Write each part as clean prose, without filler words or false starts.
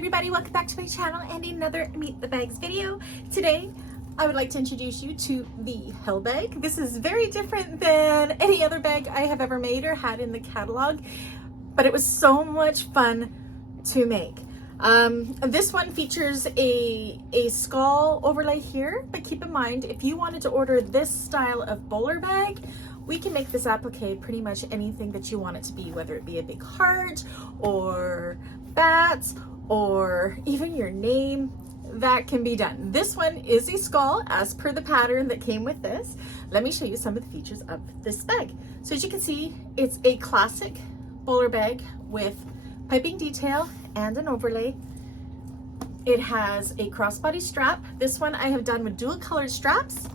everybody, welcome back to my channel and another Meet the Bags video. Today I would like to introduce you to the Hel Bag. This is very different than any other bag I have ever made or had in the catalog, but it was so much fun to make. This one features a skull overlay here, but keep in mind, if you wanted to order this style of bowler bag, we can make this applique pretty much anything that you want it to be, whether it be a big heart or bats or even your name, that can be done. This one is a skull as per the pattern that came with this. Let me show you some of the features of this bag. So as you can see, it's a classic bowler bag with piping detail and an overlay. It has a crossbody strap. This one I have done with dual colored straps.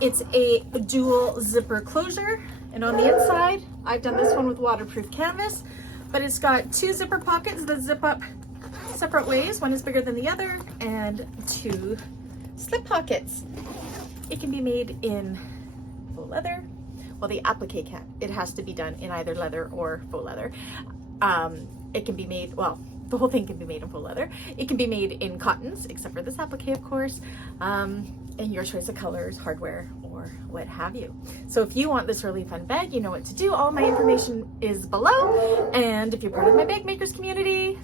It's a dual zipper closure, and on the inside I've done this one with waterproof canvas, but it's got two zipper pockets that zip up separate ways. One is bigger than the other, and two slip pockets. It can be made in faux leather. Well, the applique can. It has to be done in either leather or faux leather. It can be made, well, the whole thing can be made in faux leather. It can be made in cottons, except for this applique, of course, and your choice of colors, hardware, or what have you. So if you want this really fun bag, you know what to do. All my information is below, and if you're part of my bag makers community,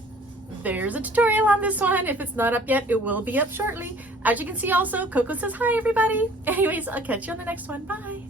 there's a tutorial on this one. If it's not up yet, it will be up shortly. As you can see also, Coco says hi, everybody. Anyways, I'll catch you on the next one. Bye.